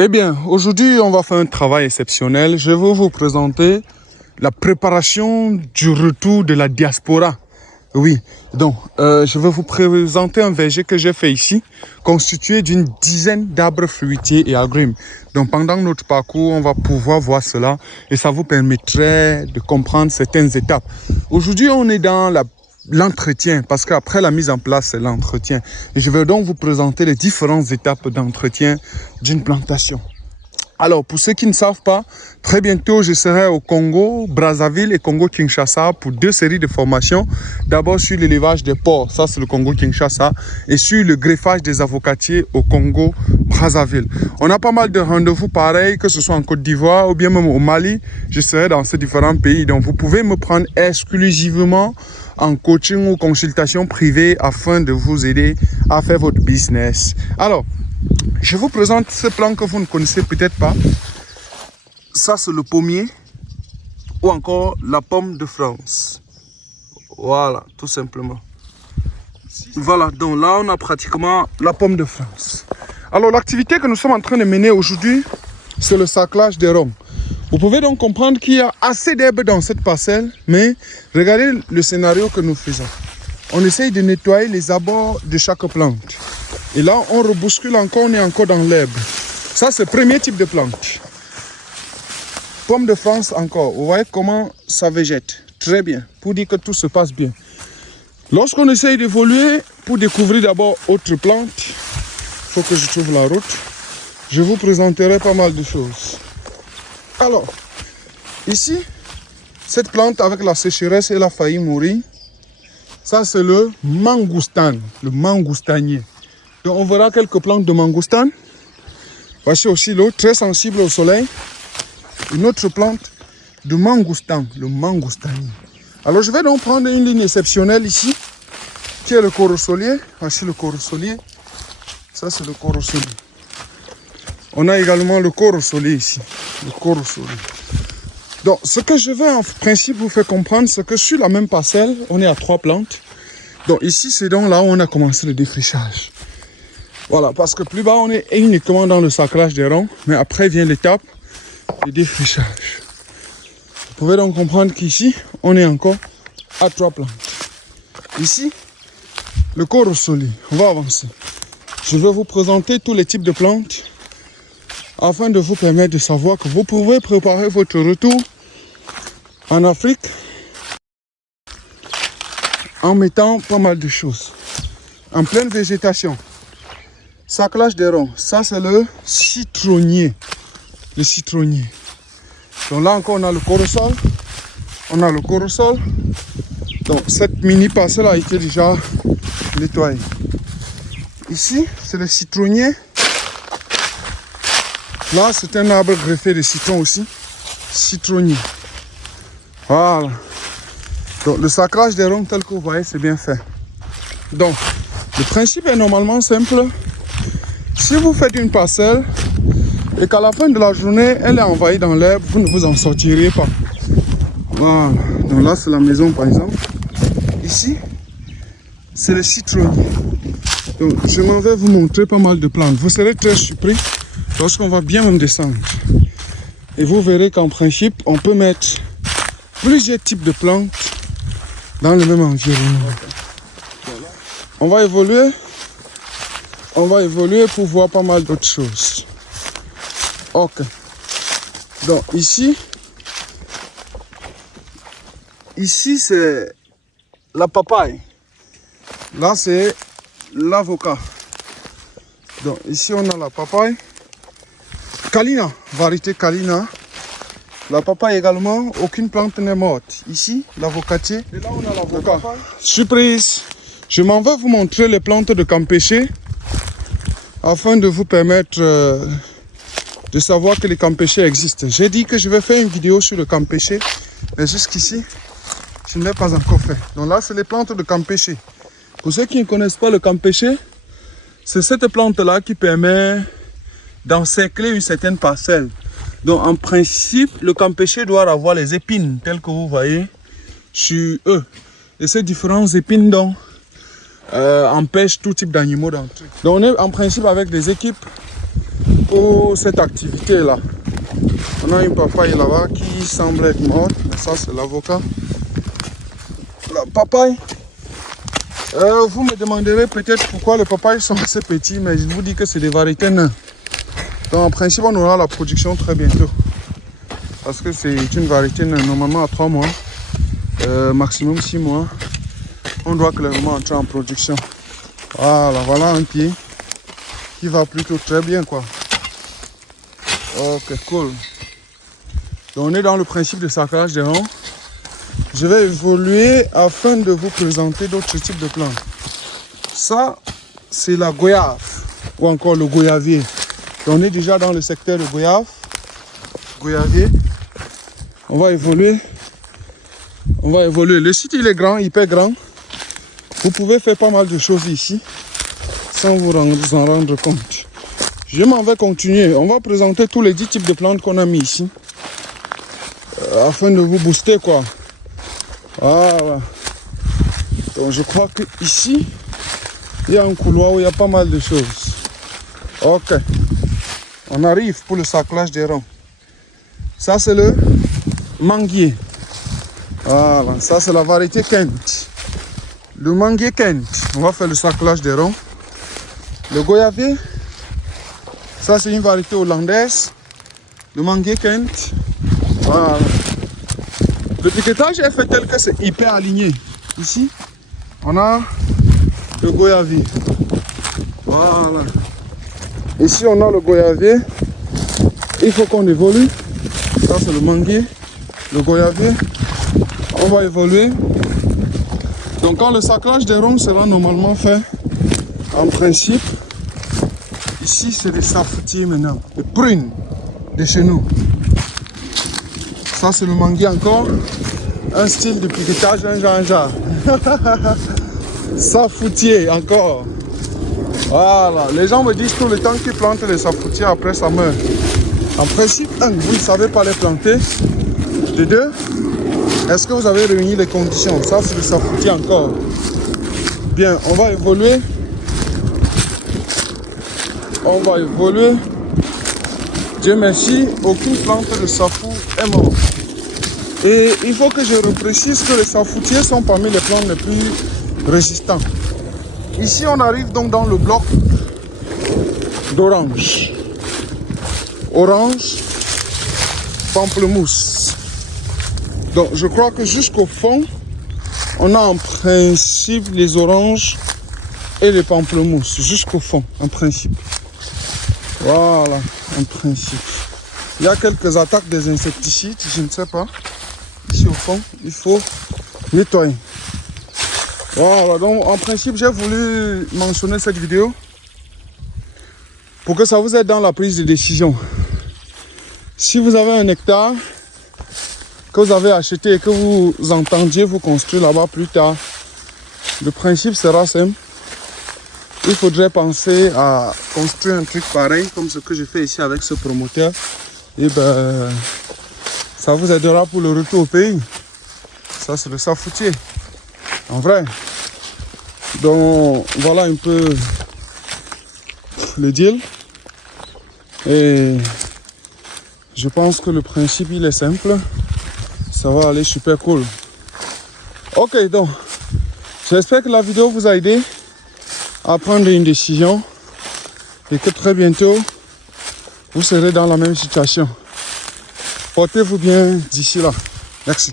Eh bien, aujourd'hui, on va faire un travail exceptionnel. Je vais vous présenter la préparation du retour de la diaspora. Oui, donc, je vais vous présenter un verger que j'ai fait ici, constitué d'une dizaine d'arbres fruitiers et agrumes. Donc, pendant notre parcours, on va pouvoir voir cela et ça vous permettrait de comprendre certaines étapes. Aujourd'hui, on est dans l'entretien, parce qu'après la mise en place, c'est l'entretien. Et je vais donc vous présenter les différentes étapes d'entretien d'une plantation. Alors, pour ceux qui ne savent pas, très bientôt, je serai au Congo, Brazzaville et Congo-Kinshasa pour deux séries de formations. D'abord sur l'élevage des porcs, ça c'est le Congo-Kinshasa, et sur le greffage des avocatiers au Congo, Brazzaville. On a pas mal de rendez-vous pareils, que ce soit en Côte d'Ivoire ou bien même au Mali. Je serai dans ces différents pays, donc vous pouvez me prendre exclusivement en coaching ou consultation privée afin de vous aider à faire votre business. Alors, je vous présente ce plant que vous ne connaissez peut-être pas. Ça, c'est le pommier ou encore la pomme de France. Voilà, tout simplement. Voilà, donc là, on a pratiquement la pomme de France. Alors, l'activité que nous sommes en train de mener aujourd'hui, c'est le saclage des ronds. Vous pouvez donc comprendre qu'il y a assez d'herbe dans cette parcelle, mais regardez le scénario que nous faisons. On essaye de nettoyer les abords de chaque plante. Et là, on rebouscule encore, on est encore dans l'herbe. Ça, c'est le premier type de plante. Pomme de France encore. Vous voyez comment ça végète. Très bien, pour dire que tout se passe bien. Lorsqu'on essaye d'évoluer, pour découvrir d'abord autre plante, il faut que je trouve la route. Je vous présenterai pas mal de choses. Alors, ici, cette plante avec la sécheresse, elle a failli mourir. Ça, c'est le mangoustan, le mangoustanier. Donc, on verra quelques plantes de mangoustan. Voici aussi l'autre, très sensible au soleil. Une autre plante de mangoustan, le mangoustanier. Alors, je vais donc prendre une ligne exceptionnelle ici, qui est le corosolier. Voici le corosolier. Ça, c'est le corosolier. On a également le corosolier ici, le corosolier. Donc, ce que je vais en principe vous faire comprendre, c'est que sur la même parcelle, on est à 3 plantes. Donc, ici, c'est donc là où on a commencé le défrichage. Voilà, parce que plus bas, on est uniquement dans le saclage des ronds, mais après vient l'étape de défrichage. Vous pouvez donc comprendre qu'ici, on est encore à 3 plantes. Ici, le corosolier. On va avancer. Je vais vous présenter tous les types de plantes afin de vous permettre de savoir que vous pouvez préparer votre retour en Afrique en mettant pas mal de choses. En pleine végétation. Saclage des ronds, ça c'est le citronnier. Le citronnier. Donc là encore on a le corosol. On a le corosol. Donc cette mini parcelle a été déjà nettoyée. Ici c'est le citronnier. Là c'est un arbre greffé de citron aussi. Citronnier. Voilà. Donc le saclage des ronds tel que vous voyez c'est bien fait. Donc le principe est normalement simple. Si vous faites une parcelle et qu'à la fin de la journée, elle est envahie dans l'herbe, vous ne vous en sortirez pas. Voilà. Donc là, c'est la maison par exemple. Ici, c'est le citronnier. Donc, je m'en vais vous montrer pas mal de plantes. Vous serez très surpris lorsqu'on va bien même descendre. Et vous verrez qu'en principe, on peut mettre plusieurs types de plantes dans le même environnement. On va évoluer. On va évoluer pour voir pas mal d'autres choses. Ok. Donc ici c'est la papaye. Là c'est l'avocat. Donc ici on a la papaye. Kalina, variété Kalina. La papaye également, aucune plante n'est morte. Ici, l'avocatier. Et là on a l'avocat. Surprise! Je m'en vais vous montrer les plantes de campéché, afin de vous permettre de savoir que les campéchés existent. J'ai dit que je vais faire une vidéo sur le campéché, mais jusqu'ici, je ne l'ai pas encore fait. Donc là, c'est les plantes de campéché. Pour ceux qui ne connaissent pas le campéché, c'est cette plante-là qui permet d'encercler une certaine parcelle. Donc en principe, le campéché doit avoir les épines, telles que vous voyez sur eux. Et ces différentes épines, donc, empêche tout type d'animaux d'entrer. Donc on est en principe avec des équipes pour cette activité-là. On a une papaye là-bas qui semble être morte, mais ça c'est l'avocat. La papaye, vous me demanderez peut-être pourquoi les papayes sont assez petits, mais je vous dis que c'est des variétés naines. Donc en principe on aura la production très bientôt. Parce que c'est une variété naine, normalement à 3 mois, maximum 6 mois, on doit clairement entrer en production. Voilà, voilà un pied qui va plutôt très bien quoi. Ok, cool. Donc on est dans le principe de sacrage des ronds. Je vais évoluer afin de vous présenter d'autres types de plantes. Ça, c'est la goyave ou encore le goyavier. Donc, on est déjà dans le secteur de goyave, goyavier. On va évoluer. Le site il est grand, hyper grand. Vous pouvez faire pas mal de choses ici sans vous en rendre compte. Je m'en vais continuer. On va présenter tous les 10 types de plantes qu'on a mis ici. Afin de vous booster quoi. Voilà. Donc je crois que ici il y a un couloir où il y a pas mal de choses. Ok. On arrive pour le saclage des ronds. Ça c'est le manguier. Voilà. Ça c'est la variété Kent. Le manguier Kent. On va faire le saclage des ronds. Le goyavier. Ça c'est une variété hollandaise. Le manguier Kent. Voilà. Le piquetage est fait tel que c'est hyper aligné. Ici, on a le goyavier. Voilà. Ici, on a le goyavier. Il faut qu'on évolue. Ça, c'est le manguier. Le goyavier. On va évoluer. Donc, quand le saclage des ronds sera normalement fait, en principe, ici, c'est des safoutiers maintenant. Des prunes de chez nous. Ça, c'est le manguier encore. Un style de piquetage, un genre. Safoutier encore. Voilà. Les gens me disent tout le temps qu'ils plantent les safoutiers, après ça meurt. En principe, un, vous ne savez pas les planter. De deux, est-ce que vous avez réuni les conditions? Ça, c'est le safoutier encore. Bien, on va évoluer. On va évoluer. Dieu merci, aucune plante de safou est morte. Et il faut que je reprécise que les safoutiers sont parmi les plantes les plus résistants. Ici, on arrive donc dans le bloc d'orange. Orange, pamplemousse. Donc, je crois que jusqu'au fond, on a en principe les oranges et les pamplemousses. Jusqu'au fond, en principe. Voilà, en principe. Il y a quelques attaques des insecticides, je ne sais pas. Ici au fond, il faut nettoyer. Voilà, donc en principe, j'ai voulu mentionner cette vidéo pour que ça vous aide dans la prise de décision. Si vous avez un hectare que vous avez acheté et que vous entendiez vous construire là-bas plus tard, le principe sera simple. Il faudrait penser à construire un truc pareil comme ce que j'ai fait ici avec ce promoteur. Et ben, ça vous aidera pour le retour au pays. Ça, c'est le safoutier. En vrai. Donc, voilà un peu le deal. Et je pense que le principe, il est simple. Ça va aller super cool. Ok, donc, j'espère que la vidéo vous a aidé à prendre une décision. Et que très bientôt, vous serez dans la même situation. Portez-vous bien d'ici là. Merci.